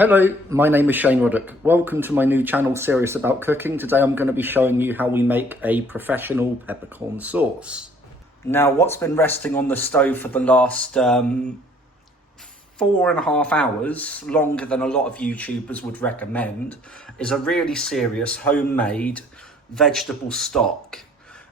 Hello, my name is Shane Ruddock. Welcome to my new channel series about cooking. Today I'm going to be showing you how we make a professional peppercorn sauce. Now, what's been resting on the stove for the last 4.5 hours, longer than a lot of YouTubers would recommend, is a really serious homemade vegetable stock.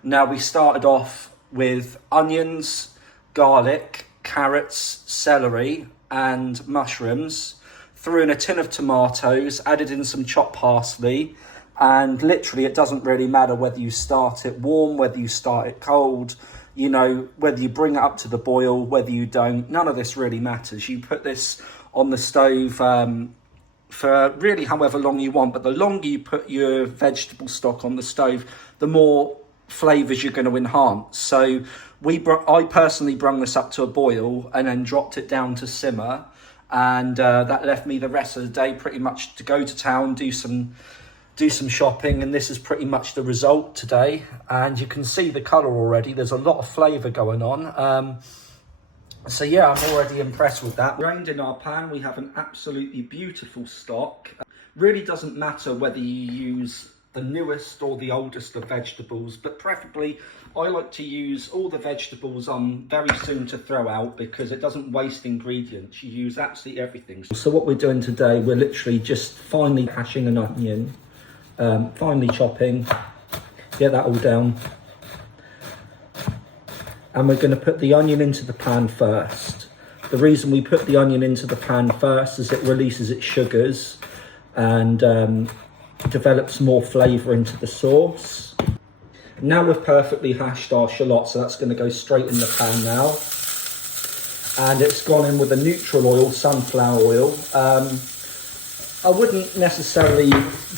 Now, we started off with onions, garlic, carrots, celery and mushrooms. Threw in a tin of tomatoes, added in some chopped parsley, and literally it doesn't really matter whether you start it warm, whether you start it cold, you know, whether you bring it up to the boil, whether you don't, none of this really matters. You put this on the stove for really however long you want, but the longer you put your vegetable stock on the stove, the more flavours you're going to enhance. So I personally brung this up to a boil and then dropped it down to simmer. And that left me the rest of the day pretty much to go to town, do some shopping, and this is pretty much the result today. And you can see the colour already. There's a lot of flavour going on. So yeah, I'm already impressed with that. Drained in our pan, we have an absolutely beautiful stock. Really doesn't matter whether you use the newest or the oldest of vegetables, but preferably I like to use all the vegetables very soon to throw out because it doesn't waste ingredients. You use absolutely everything. So what we're doing today, we're literally just finely hashing an onion, finely chopping, get that all down. And we're going to put the onion into the pan first. The reason we put the onion into the pan first is it releases its sugars and develops more flavour into the sauce. Now we've perfectly hashed our shallot, so that's going to go straight in the pan now. And it's gone in with a neutral oil, sunflower oil. I wouldn't necessarily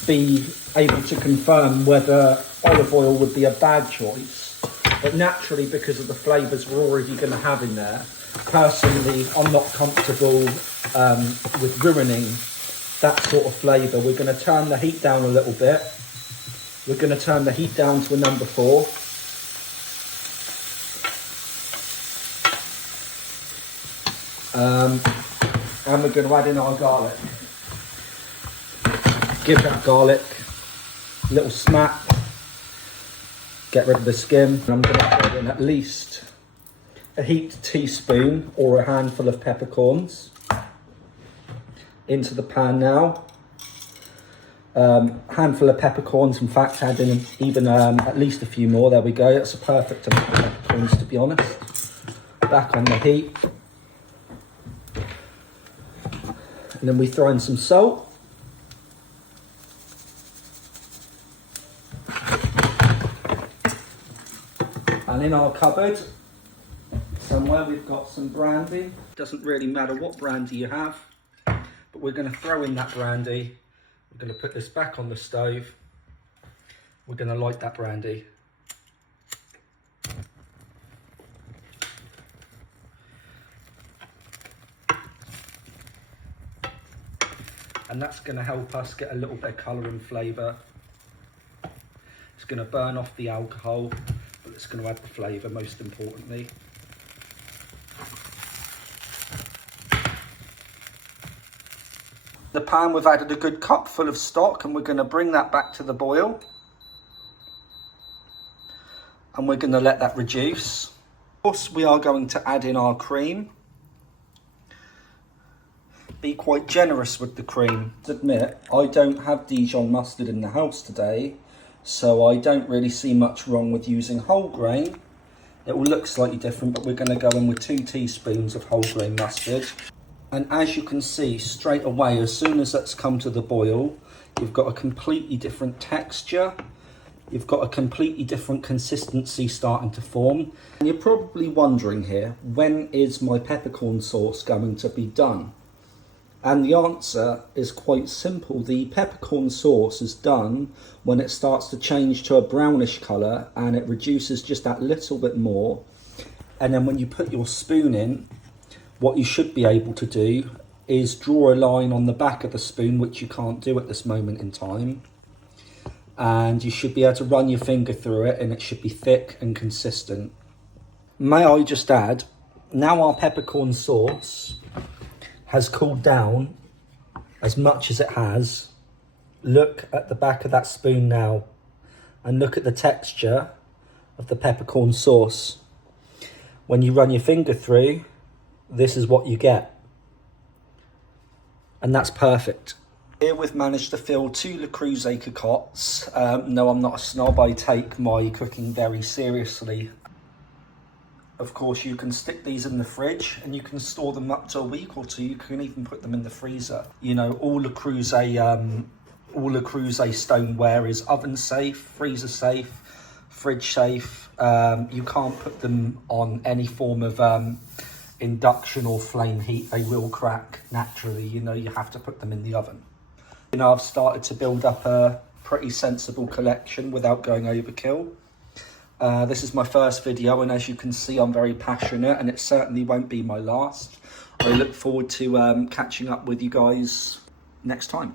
be able to confirm whether olive oil would be a bad choice, but naturally, because of the flavours we're already going to have in there, personally, I'm not comfortable with ruining that sort of flavour. We're going to turn the heat down a little bit. We're going to turn the heat down to a number 4. And we're going to add in our garlic. Give that garlic a little smack. Get rid of the skin. And I'm going to add in at least a heaped teaspoon or a handful of peppercorns into the pan now. Handful of peppercorns, in fact, add in even at least a few more. There we go. That's a perfect amount of peppercorns, to be honest. Back on the heat. And then we throw in some salt. And in our cupboard somewhere we've got some brandy. Doesn't really matter what brandy you have, but we're going to throw in that brandy. We're going to put this back on the stove. We're going to light that brandy. And that's going to help us get a little bit of colour and flavour. It's going to burn off the alcohol, but it's going to add the flavour most importantly. The pan, we've added a good cup full of stock and we're going to bring that back to the boil. And we're going to let that reduce. Of course, we are going to add in our cream. Be quite generous with the cream. To admit, I don't have Dijon mustard in the house today, so I don't really see much wrong with using whole grain. It will look slightly different, but we're going to go in with 2 teaspoons of whole grain mustard. And as you can see straight away, as soon as that's come to the boil, you've got a completely different texture. You've got a completely different consistency starting to form. And you're probably wondering here, when is my peppercorn sauce going to be done? And the answer is quite simple. The peppercorn sauce is done when it starts to change to a brownish colour and it reduces just that little bit more. And then when you put your spoon in, what you should be able to do is draw a line on the back of the spoon, which you can't do at this moment in time. And you should be able to run your finger through it and it should be thick and consistent. May I just add, now our peppercorn sauce has cooled down as much as it has. Look at the back of that spoon now and look at the texture of the peppercorn sauce. When you run your finger through, this is what you get. And that's perfect. Here we've managed to fill 2 Le Creuset cocottes. No, I'm not a snob. I take my cooking very seriously. Of course, you can stick these in the fridge and you can store them up to a week or 2. You can even put them in the freezer. You know, all Le Creuset stoneware is oven safe, freezer safe, fridge safe. You can't put them on any form of induction or flame heat. They will crack naturally. You know, you have to put them in the oven. You know, I've started to build up a pretty sensible collection without going overkill. This is my first video, and as you can see, I'm very passionate, and it certainly won't be my last. I look forward to catching up with you guys next time.